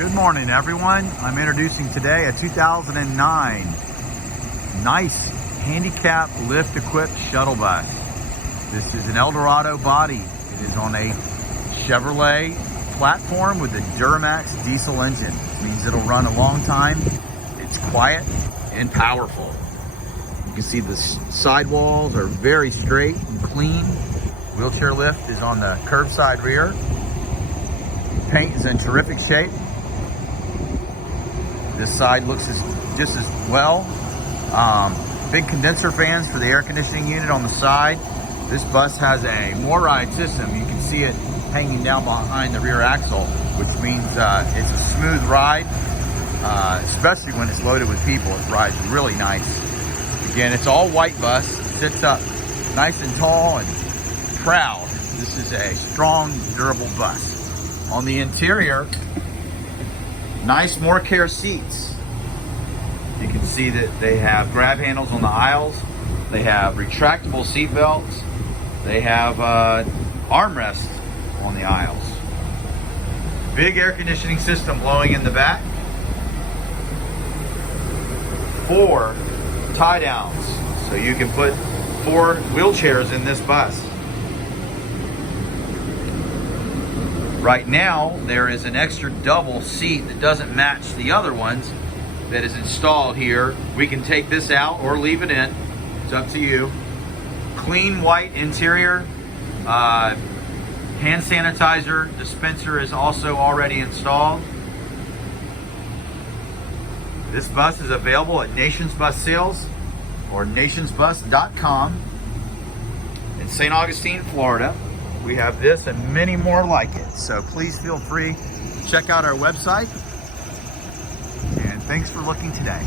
Good morning, everyone. I'm introducing today a 2009 nice handicap lift equipped shuttle bus. This is an Dorado body. It is on a Chevrolet platform with a Duramax diesel engine. It means it'll run a long time. It's quiet and powerful. You can see the sidewalls are very straight and clean. Wheelchair lift is on the curbside rear. Paint is in terrific shape. This side looks just as well. Big condenser fans for the air conditioning unit on the side. This bus has a more-ride system. You can see it hanging down behind the rear axle, which means it's a smooth ride, especially when it's loaded with people. It rides really nice. Again, it's all white bus. It sits up nice and tall and proud. This is a strong, durable bus. On the interior, nice more care seats. You can see that they have grab handles on the aisles. They have retractable seat belts. They have armrests on the aisles. Big air conditioning system blowing in the back. 4 tie downs, so you can put 4 wheelchairs in this bus. Right now, there is an extra double seat that doesn't match the other ones that is installed here. We can take this out or leave it in. It's up to you. Clean white interior. Hand sanitizer dispenser is also already installed. This bus is available at Nations Bus Sales or nationsbus.com in St. Augustine, Florida. We have this and many more like it. So please feel free to check out our website. And thanks for looking today.